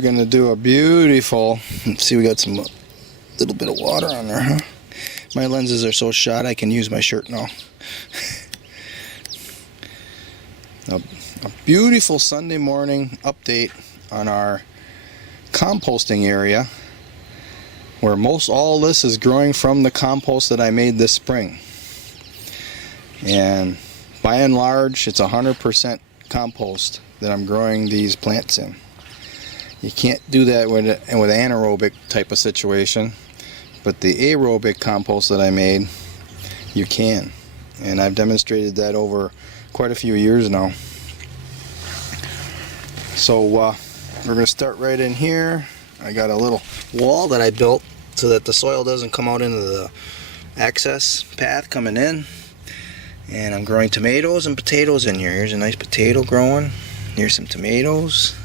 We're gonna do a beautiful, let's see, we got some little bit of water on there, huh? My lenses are so shot I can use my shirt now. A beautiful Sunday morning update on our composting area, where most all this is growing from the compost that I made this spring. And by and large, it's 100% compost that I'm growing these plants in. You can't do that with anaerobic type of situation, but the aerobic compost that I made, you can. And I've demonstrated that over quite a few years now. So we're going to start right in here. I got a little wall that I built so that the soil doesn't come out into the access path coming in. And I'm growing tomatoes and potatoes in here. Here's a nice potato growing. Here's some tomatoes.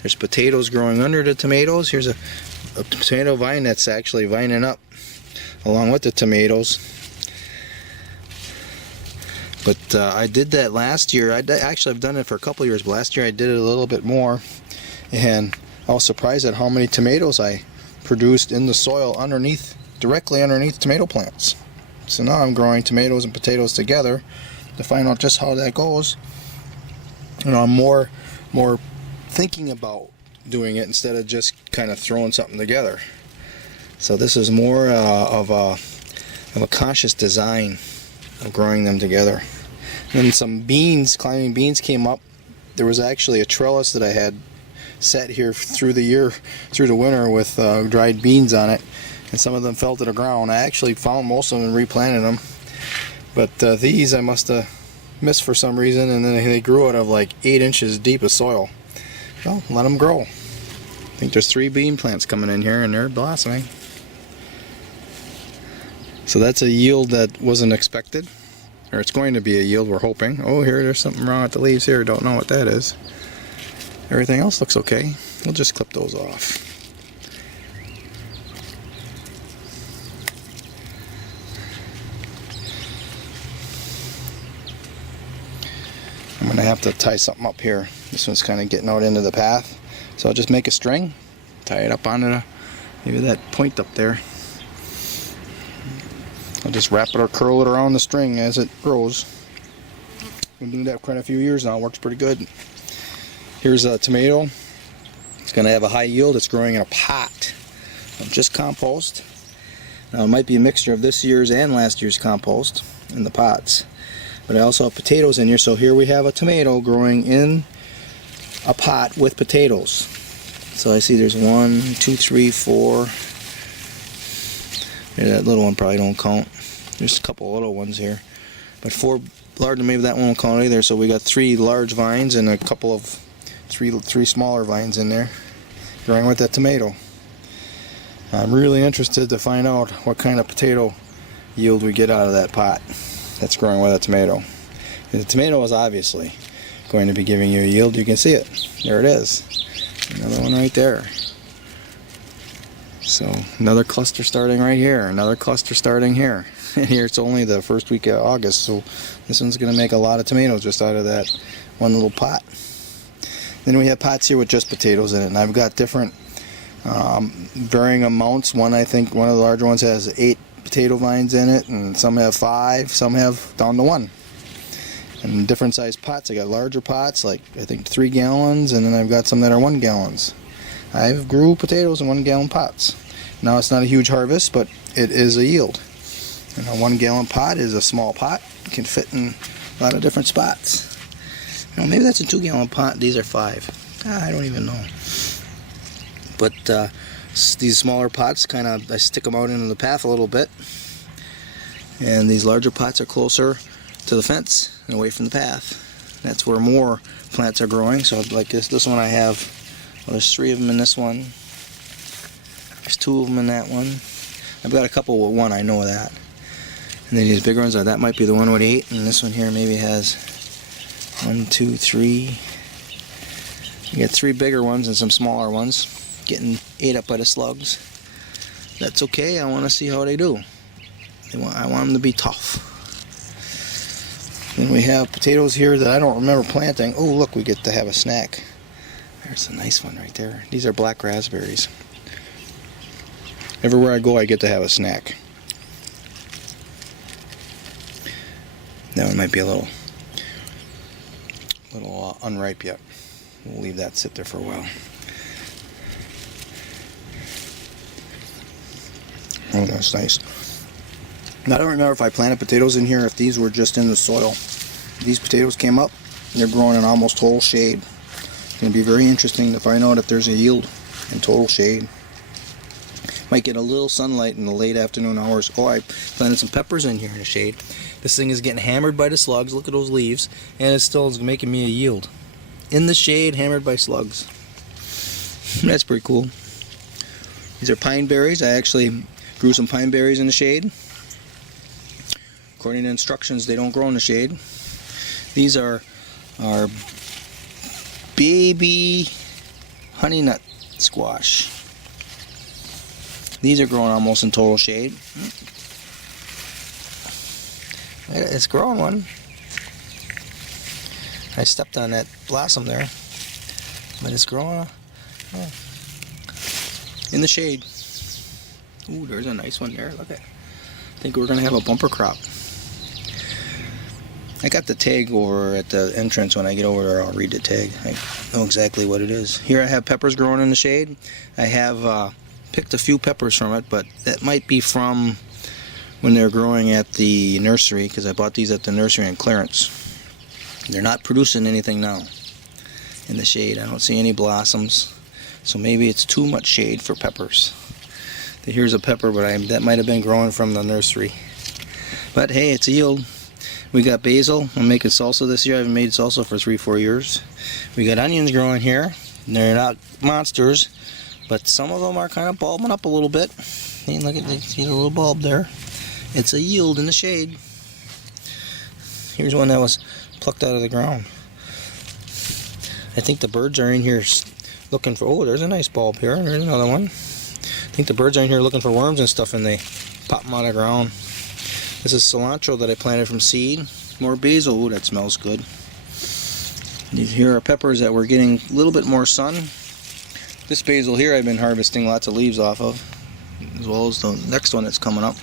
There's potatoes growing under the tomatoes. Here's a tomato vine that's actually vining up along with the tomatoes. But I did that last year. Actually, I've done it for a couple years, but last year I did it a little bit more. And I was surprised at how many tomatoes I produced in the soil underneath, directly underneath tomato plants. So now I'm growing tomatoes and potatoes together to find out just how that goes. You know, I'm more thinking about doing it instead of just kind of throwing something together. So this is more of a conscious design of growing them together. And some beans, climbing beans, came up. There was actually a trellis that I had set here through the winter with dried beans on it. And some of them fell to the ground. I actually found most of them and replanted them. But these I must have missed for some reason, and then they grew out of like 8 inches deep of soil. Well, let them grow. I think there's 3 bean plants coming in here and they're blossoming. So that's a yield that wasn't expected. Or it's going to be a yield, we're hoping. Oh, there's something wrong with the leaves here. Don't know what that is. Everything else looks okay. We'll just clip those off. I'm going to have to tie something up here. This one's kind of getting out into the path. So I'll just make a string, tie it up onto maybe that point up there. I'll just wrap it or curl it around the string as it grows. Been doing that for quite a few years now. It works pretty good. Here's a tomato. It's going to have a high yield. It's growing in a pot of just compost. Now it might be a mixture of this year's and last year's compost in the pots. But I also have potatoes in here, so here we have a tomato growing in a pot with potatoes. So I see there's 1, 2, 3, 4. That little one probably don't count. There's a couple little ones here. But 4 large, maybe that one won't count either. So we got 3 large vines and a couple of 3 smaller vines in there growing with that tomato. I'm really interested to find out what kind of potato yield we get out of that pot that's growing with a tomato. And the tomato is obviously going to be giving you a yield. You can see it. There it is. Another one right there. So another cluster starting right here. Another cluster starting here. And here it's only the first week of August, so this one's going to make a lot of tomatoes just out of that one little pot. Then we have pots here with just potatoes in it, and I've got different varying amounts. I think one of the larger ones has 8 potato vines in it, and some have 5, some have down to 1. And different sized pots. I got larger pots, like I think 3 gallons, and then I've got some that are 1 gallons. I've grew potatoes in 1 gallon pots. Now it's not a huge harvest, but it is a yield. And a 1 gallon pot is a small pot. It can fit in a lot of different spots. You know, maybe that's a 2 gallon pot. These are 5. I don't even know. But these smaller pots, I stick them out into the path a little bit. And these larger pots are closer to the fence and away from the path. That's where more plants are growing. So like this one I have, well, there's 3 of them in this one. There's 2 of them in that one. I've got a couple with 1, I know that. And then these bigger ones, that might be the one with 8, and this one here maybe has 1, 2, 3. You got 3 bigger ones and some smaller ones getting ate up by the slugs. That's okay. I want to see how they do. I want them to be tough. Then we have potatoes here that I don't remember planting. Oh, look, we get to have a snack. There's a nice one right there. These are black raspberries. Everywhere I go, I get to have a snack. That one might be a little unripe yet. We'll leave that sit there for a while. Oh, that's nice. Now, I don't remember if I planted potatoes in here, if these were just in the soil. These potatoes came up. They're growing in almost total shade. It's going to be very interesting to find out if there's a yield in total shade. Might get a little sunlight in the late afternoon hours. Oh, I planted some peppers in here in the shade. This thing is getting hammered by the slugs. Look at those leaves. And it still is making me a yield. In the shade, hammered by slugs. That's pretty cool. These are pine berries. I actually grew some pine berries in the shade. According to instructions, they don't grow in the shade. These are baby honey nut squash. These are growing almost in total shade. It's growing one. I stepped on that blossom there, but it's growing in the shade. Ooh, there's a nice one there. Look at. I think we're gonna have a bumper crop. I got the tag over at the entrance. When I get over there, I'll read the tag. I know exactly what it is. Here I have peppers growing in the shade. I have picked a few peppers from it, but that might be from when they're growing at the nursery, because I bought these at the nursery on clearance. They're not producing anything now in the shade. I don't see any blossoms, so maybe it's too much shade for peppers. Here's a pepper, but that might have been growing from the nursery. But hey, it's a yield. We got basil. I'm making salsa this year. I haven't made salsa for 3-4 years. We got onions growing here. They're not monsters, but some of them are kind of bulbing up a little bit. Hey, look at the, see the little bulb there? It's a yield in the shade. Here's one that was plucked out of the ground. I think the birds are in here looking for, oh, there's a nice bulb here. There's another one. I think the birds are in here looking for worms and stuff, and they pop them out of the ground. This is cilantro that I planted from seed. More basil. Ooh, that smells good. These here are peppers that were getting a little bit more sun. This basil here I've been harvesting lots of leaves off of, as well as the next one that's coming up.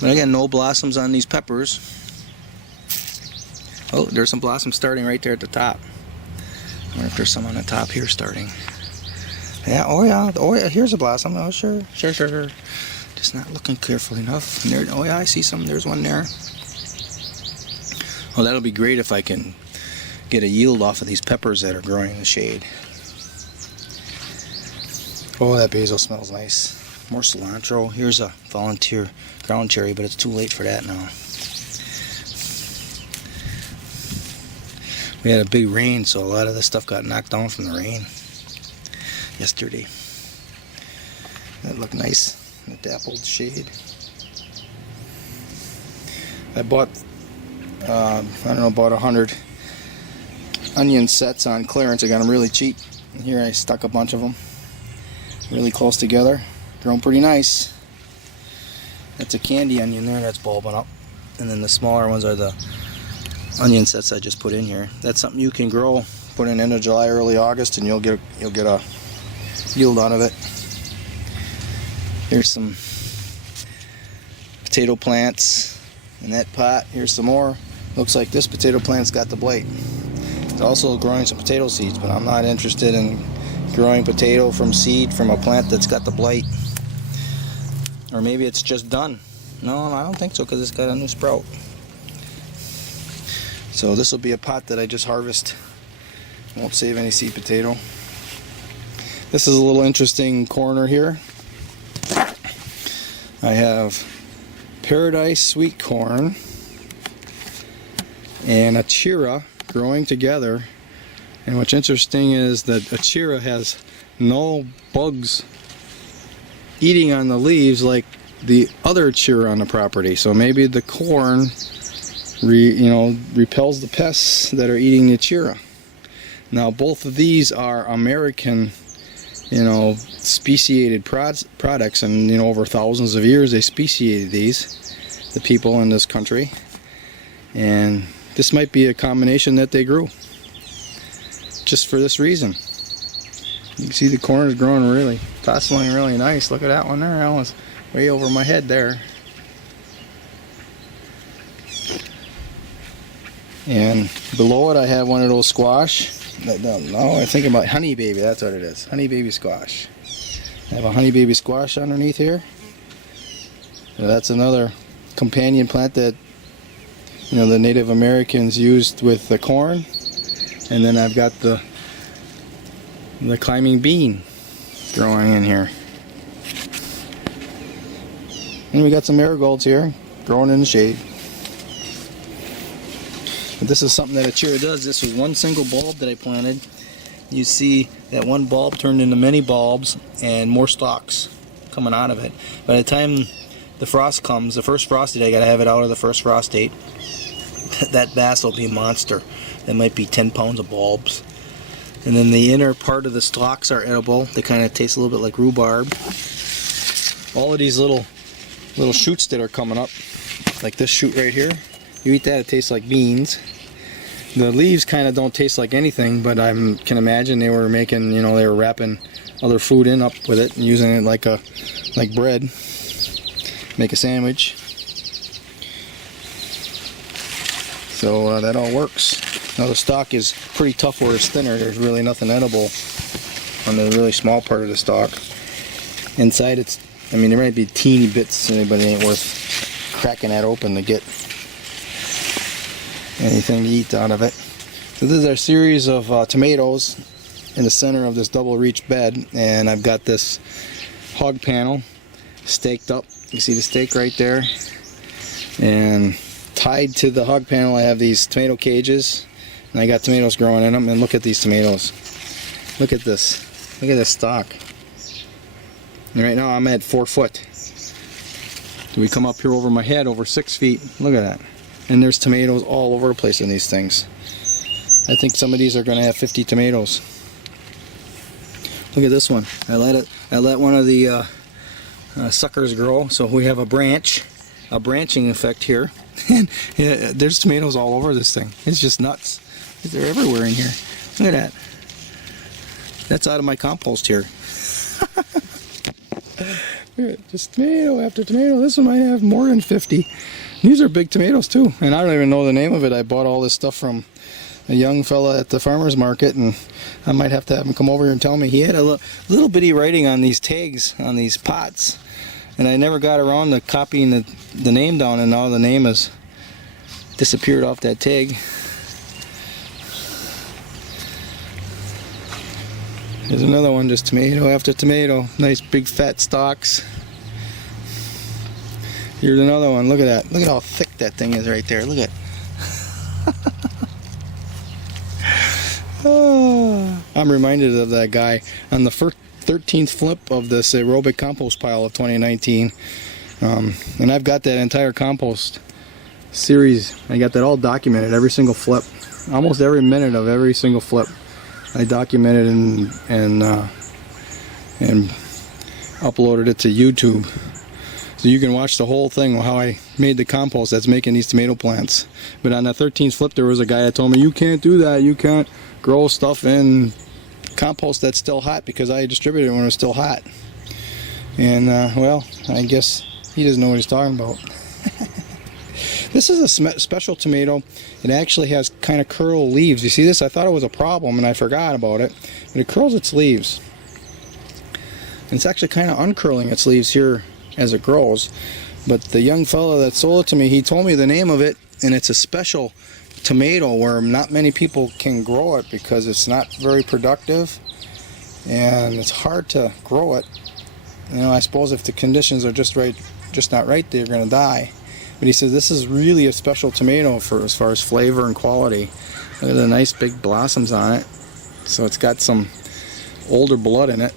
But again, no blossoms on these peppers. Oh, there's some blossoms starting right there at the top. I wonder if there's some on the top here starting. Yeah, oh yeah, here's a blossom. Oh, sure. Just not looking carefully enough. There, oh yeah, I see some. There's one there. Well, that'll be great if I can get a yield off of these peppers that are growing in the shade. Oh, that basil smells nice. More cilantro. Here's a volunteer ground cherry, but it's too late for that now. We had a big rain, so a lot of this stuff got knocked down from the rain yesterday. That looked nice. The dappled shade. I bought, I don't know, about 100 onion sets on clearance. I got them really cheap. And here I stuck a bunch of them really close together. Growing pretty nice. That's a candy onion there that's bulbing up. And then the smaller ones are the onion sets I just put in here. That's something you can grow, put in end of July, early August, and you'll get a yield out of it. Here's some potato plants in that pot. Here's some more. Looks like this potato plant's got the blight. It's also growing some potato seeds, but I'm not interested in growing potato from seed from a plant that's got the blight. Or maybe it's just done. No, I don't think so, because it's got a new sprout. So this will be a pot that I just harvest. Won't save any seed potato. This is a little interesting corner here. I have paradise sweet corn and achira growing together. And what's interesting is that achira has no bugs eating on the leaves like the other achira on the property. So maybe the corn repels the pests that are eating the achira. Now both of these are American speciated products, and over thousands of years they speciated these, the people in this country, and this might be a combination that they grew just for this reason. You can see the corn is growing really, tasseling really nice. Look at that one there, Alice. Way over my head there. And below it I have one of those squash. No, I think about honey baby, that's what it is. Honey baby squash. I have a honey baby squash underneath here. So that's another companion plant that the Native Americans used with the corn. And then I've got the climbing bean growing in here. And we got some marigolds here growing in the shade. But this is something that Achira does. This was one single bulb that I planted. You see that one bulb turned into many bulbs and more stalks coming out of it. By the time the frost comes, the first frost date, I gotta have it out of the first frost date. That bass will be a monster. That might be 10 pounds of bulbs. And then the inner part of the stalks are edible. They kind of taste a little bit like rhubarb. All of these little shoots that are coming up, like this shoot right here, you eat that, it tastes like beans. The leaves kind of don't taste like anything, but I can imagine they were making, they were wrapping other food in up with it and using it like bread. Make a sandwich. So that all works. Now the stalk is pretty tough where it's thinner. There's really nothing edible on the really small part of the stalk. Inside there might be teeny bits, but it ain't worth cracking that open to get anything to eat out of it. So this is our series of tomatoes in the center of this double reach bed, and I've got this hog panel staked up. You see the stake right there, and tied to the hog panel I have these tomato cages, and I got tomatoes growing in them. And look at these tomatoes. Look at this. Look at this stalk. And right now I'm at 4 foot. So we come up here over my head over 6 feet. Look at that. And there's tomatoes all over the place in these things. I think some of these are going to have 50 tomatoes. Look at this one. I let one of the suckers grow, so we have a branching effect here. And yeah, there's tomatoes all over this thing. It's just nuts. They're everywhere in here. Look at that. That's out of my compost here. Just tomato after tomato. This one might have more than 50. These are big tomatoes too, and I don't even know the name of it. I bought all this stuff from a young fella at the farmer's market, and I might have to have him come over here and tell me. He had a little bitty writing on these tags on these pots, and I never got around to copying the name down, and now the name has disappeared off that tag. There's another one, just tomato after tomato. Nice big fat stalks. Here's another one. Look at that. Look at how thick that thing is right there. Look at it. I'm reminded of that guy on the 13th flip of this aerobic compost pile of 2019. And I've got that entire compost series. I got that all documented, every single flip. Almost every minute of every single flip. I documented and uploaded it to YouTube. So you can watch the whole thing, how I made the compost that's making these tomato plants. But on the 13th flip, there was a guy that told me, you can't do that. You can't grow stuff in compost that's still hot, because I distributed it when it was still hot. And, well, I guess he doesn't know what he's talking about. This is a special tomato. It actually has kind of curl leaves. You see this? I thought it was a problem, and I forgot about it. But it curls its leaves. And it's actually kind of uncurling its leaves here as it grows. But the young fellow that sold it to me, he told me the name of it, and it's a special tomato where not many people can grow it because it's not very productive and it's hard to grow it. I suppose if the conditions are just not right, they're going to die. But he says this is really a special tomato for as far as flavor and quality. Look at the nice big blossoms on it. So it's got some older blood in it.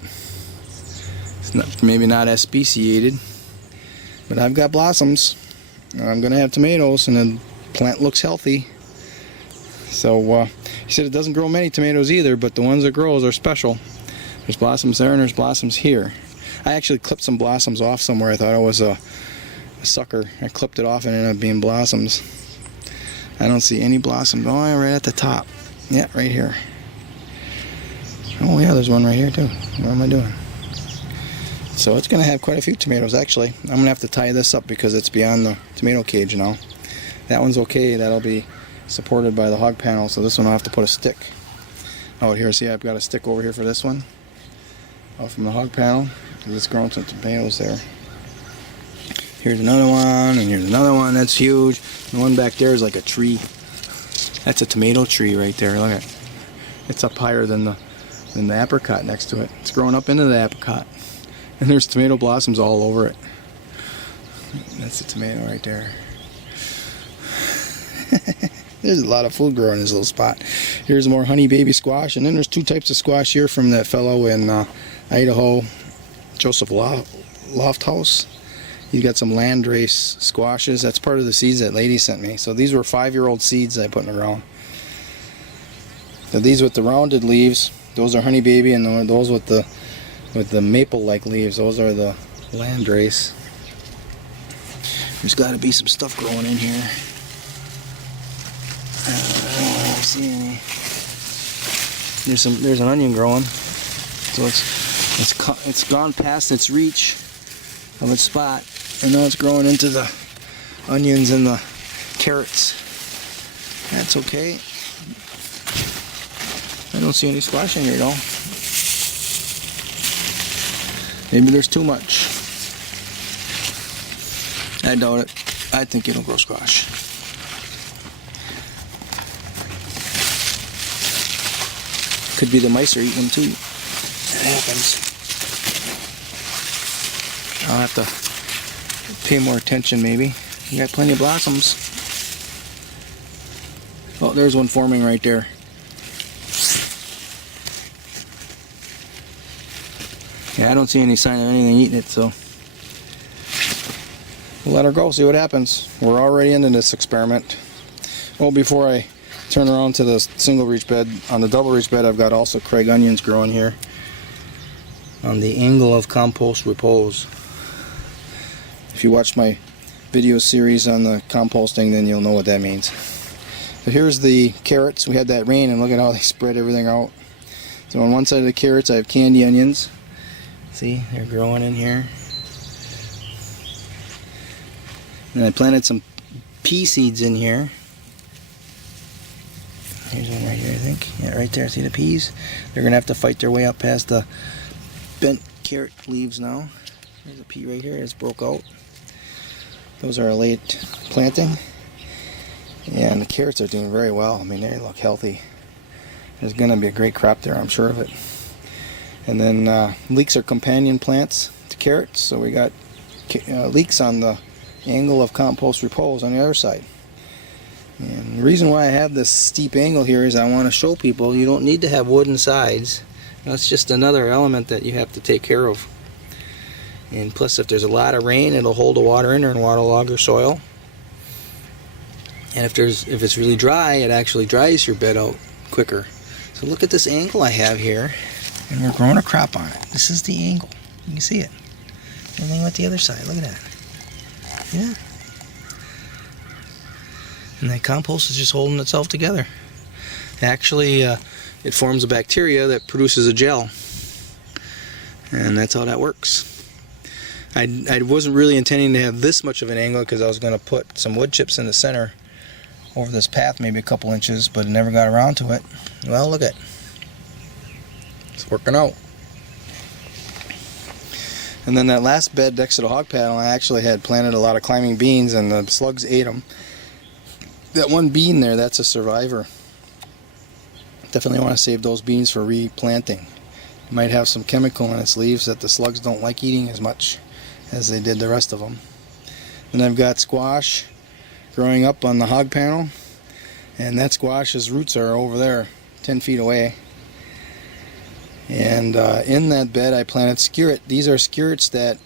It's maybe not as speciated, but I've got blossoms. I'm going to have tomatoes, and the plant looks healthy. So he said it doesn't grow many tomatoes either, but the ones it grows are special. There's blossoms there and there's blossoms here. I actually clipped some blossoms off somewhere. I thought it was a sucker. I clipped it off and it ended up being blossoms. I don't see any blossoms. Oh, right at the top. Yeah, right here. Oh yeah, there's one right here too. What am I doing? So it's going to have quite a few tomatoes actually. I'm going to have to tie this up because it's beyond the tomato cage now. That one's okay. That'll be supported by the hog panel, so this one I'll have to put a stick out here. See, I've got a stick over here for this one out from the hog panel because it's growing some tomatoes there. Here's another one, and here's another one that's huge. The one back there is like a tree. That's a tomato tree right there. Look at it. It's up higher than the apricot next to it. It's growing up into the apricot. And there's tomato blossoms all over it. That's a tomato right there. There's a lot of food growing in this little spot. Here's more honey baby squash. And then there's two types of squash here from that fellow in Idaho, Joseph Lofthouse. He's got some landrace squashes. That's part of the seeds that lady sent me. So these were 5-year-old seeds I put in the ground. So these with the rounded leaves, those are honey baby, and those with the maple-like leaves, those are the landrace. There's got to be some stuff growing in here. I don't see any. There's an onion growing. So it's gone past its reach of its spot, and now it's growing into the onions and the carrots. That's okay. I don't see any squash in here though. Maybe there's too much. I doubt it. I think it'll grow squash. Could be the mice are eating them too. That happens. I'll have to pay more attention maybe. You got plenty of blossoms. Oh, there's one forming right there. Yeah, I don't see any sign of anything eating it, so we'll let her go, see what happens. We're already into this experiment. Well, before I turn around to the single reach bed, on the double reach bed I've got also Craig onions growing here on the angle of compost repose. If you watch my video series on the composting, then you'll know what that means. But here's the carrots. We had that rain and look at how they spread everything out. So on one side of the carrots I have candy onions. See, they're growing in here. And I planted some pea seeds in here. Here's one right here, I think. Yeah, right there. See the peas? They're going to have to fight their way up past the bent carrot leaves now. There's a pea right here. It's broke out. Those are a late planting. Yeah, and the carrots are doing very well. I mean, they look healthy. There's going to be a great crop there, I'm sure of it. And then leeks are companion plants to carrots, so we got leeks on the angle of compost repose on the other side. And the reason why I have this steep angle here is I want to show people you don't need to have wooden sides. That's just another element that you have to take care of. And plus, if there's a lot of rain, it'll hold the water in there and waterlog your soil. And if it's really dry, it actually dries your bed out quicker. So look at this angle I have here. And we're growing a crop on it. This is the angle. You can see it. Everything with the other side. Look at that. Yeah. And that compost is just holding itself together. Actually, it forms a bacteria that produces a gel. And that's how that works. I wasn't really intending to have this much of an angle because I was going to put some wood chips in the center over this path, maybe a couple inches, but I never got around to it. Well, look at it. It's working out. And then that last bed next to the hog panel, I actually had planted a lot of climbing beans and the slugs ate them. That one bean there, that's a survivor. Definitely want to save those beans for replanting. It might have some chemical in its leaves that the slugs don't like eating as much as they did the rest of them. Then I've got squash growing up on the hog panel, and that squash's roots are over there 10 feet away. And in that bed I planted skirret. These are skirrets that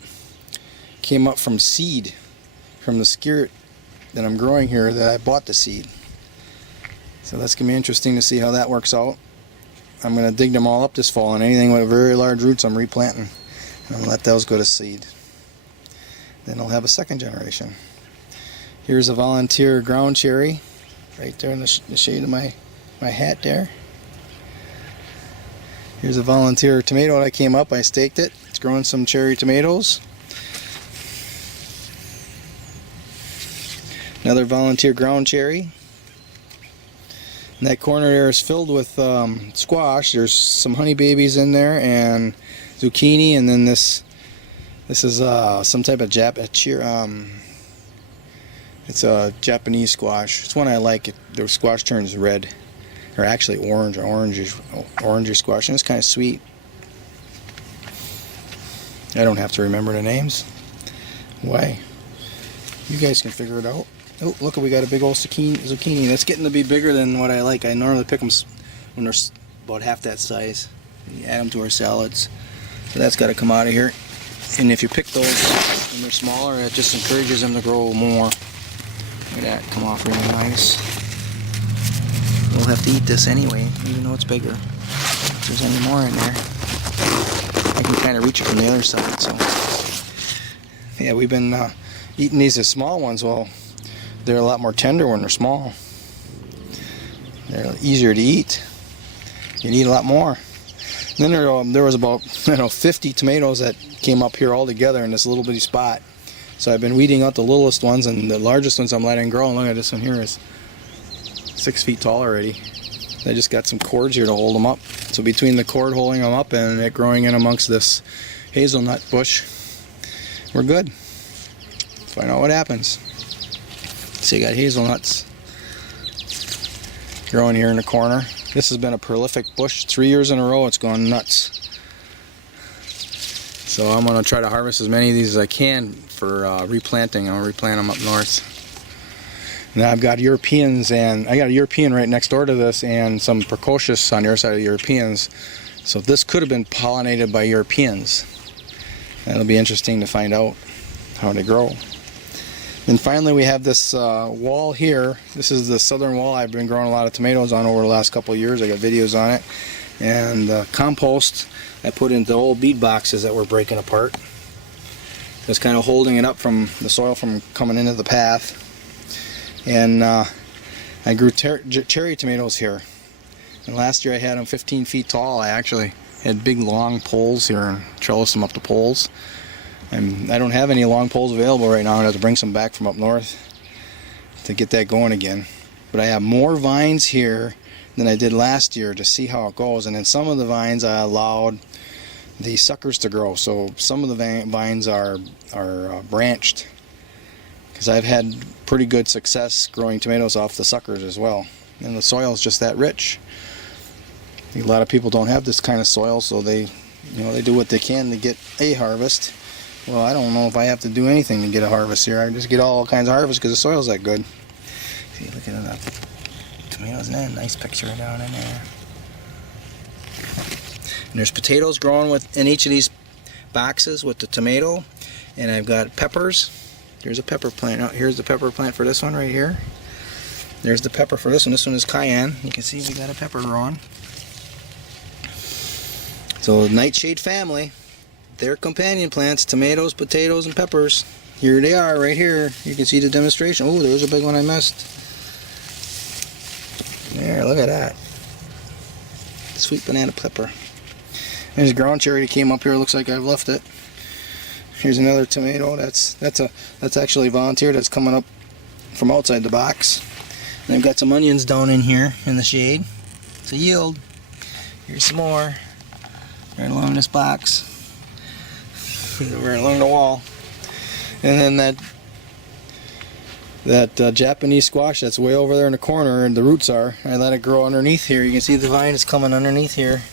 came up from seed, from the skirret that I'm growing here that I bought the seed. So that's going to be interesting to see how that works out. I'm going to dig them all up this fall, and anything with very large roots I'm replanting. And I'm going to let those go to seed. Then I'll have a second generation. Here's a volunteer ground cherry right there in the shade of my hat there. Here's a volunteer tomato that came up. I staked it. It's growing some cherry tomatoes. Another volunteer ground cherry. And that corner there is filled with squash. There's some honey babies in there and zucchini, and then this is some type of it's a Japanese squash. It's one I like. The squash turns red, or actually orange squash, and it's kind of sweet. I don't have to remember the names. Why? You guys can figure it out. Oh, look, we got a big old zucchini. That's getting to be bigger than what I like. I normally pick them when they're about half that size. You add them to our salads. So that's got to come out of here. And if you pick those when they're smaller, it just encourages them to grow more. Look at that, come off really nice. We'll have to eat this anyway, even though it's bigger. If there's any more in there, I can kind of reach it from the other side. So yeah, we've been eating these as small ones. Well, they're a lot more tender when they're small. They're easier to eat. You can eat a lot more. And then there was about 50 tomatoes that came up here all together in this little bitty spot. So I've been weeding out the littlest ones, and the largest ones I'm letting grow. And look at this one here, is 6 feet tall already. I just got some cords here to hold them up. So between the cord holding them up and it growing in amongst this hazelnut bush, we're good. Let's find out what happens. So you got hazelnuts growing here in the corner. This has been a prolific bush. 3 years in a row it's gone nuts. So I'm going to try to harvest as many of these as I can for replanting. I'll replant them up north. Now I've got Europeans, and I got a European right next door to this, and some precocious on the other side of the Europeans. So this could have been pollinated by Europeans. That'll be interesting to find out how they grow. And finally we have this wall here. This is the southern wall I've been growing a lot of tomatoes on over the last couple of years. I got videos on it. And compost I put into old bead boxes that were breaking apart. That's kind of holding it up from the soil from coming into the path. And I grew cherry tomatoes here. And last year I had them 15 feet tall. I actually had big long poles here and trellised them up the poles. And I don't have any long poles available right now. I have to bring some back from up north to get that going again. But I have more vines here than I did last year to see how it goes. And then some of the vines I allowed the suckers to grow. So some of the vines are branched, because I've had pretty good success growing tomatoes off the suckers as well. And the soil is just that rich. A lot of people don't have this kind of soil, so they do what they can to get a harvest. Well, I don't know if I have to do anything to get a harvest here. I just get all kinds of harvest because the soil's that good. See, look at that. Tomatoes in there. Nice picture down in there. And there's potatoes growing in each of these boxes with the tomato. And I've got peppers. There's a pepper plant. Oh, here's the pepper plant for this one right here. There's the pepper for this one. This one is cayenne. You can see we got a pepper growing. So nightshade family. Their companion plants, tomatoes, potatoes, and peppers. Here they are right here. You can see the demonstration. Oh, there's a big one I missed. There, look at that. Sweet banana pepper. There's a ground cherry that came up here. Looks like I've left it. Here's another tomato. That's actually volunteer that's coming up from outside the box. And I've got some onions down in here in the shade. It's a yield. Here's some more. Right along this box. Right along the wall. And then that Japanese squash that's way over there in the corner, and the roots are, I let it grow underneath here. You can see the vine is coming underneath here,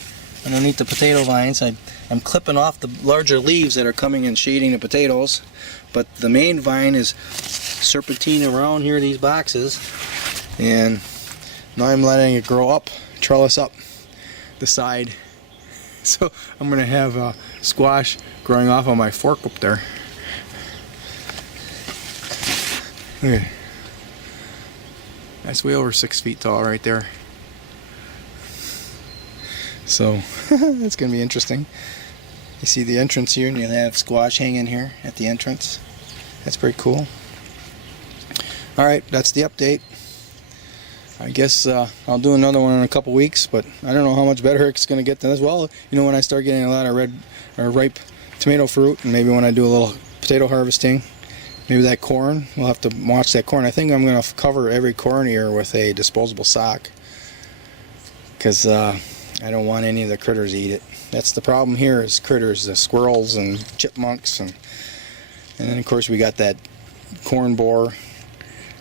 underneath the potato vines. I'm clipping off the larger leaves that are coming and shading the potatoes, but the main vine is serpentining around here, these boxes, and now I'm letting it grow up, trellis up the side. So I'm going to have squash growing off on my fork up there. Okay. That's way over 6 feet tall right there. So that's going to be interesting. You see the entrance here, and you'll have squash hanging here at the entrance. That's pretty cool. Alright, that's the update. I guess I'll do another one in a couple weeks, but I don't know how much better it's going to get than this. Well, you know, when I start getting a lot of red or ripe tomato fruit, and maybe when I do a little potato harvesting, maybe that corn, we'll have to watch that corn. I think I'm going to cover every corn ear with a disposable sock, because I don't want any of the critters to eat it. That's the problem here, is critters, the squirrels and chipmunks, and then of course we got that corn borer.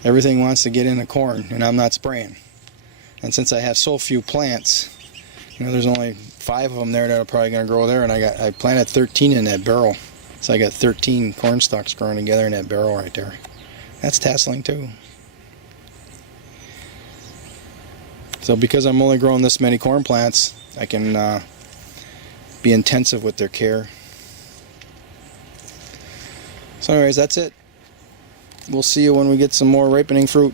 Everything wants to get in the corn, and I'm not spraying. And since I have so few plants, you know, there's only 5 of them there that are probably going to grow there, and I planted 13 in that barrel. So I got 13 corn stalks growing together in that barrel right there. That's tasseling too. So because I'm only growing this many corn plants, I can be intensive with their care. So anyways, that's it. We'll see you when we get some more ripening fruit.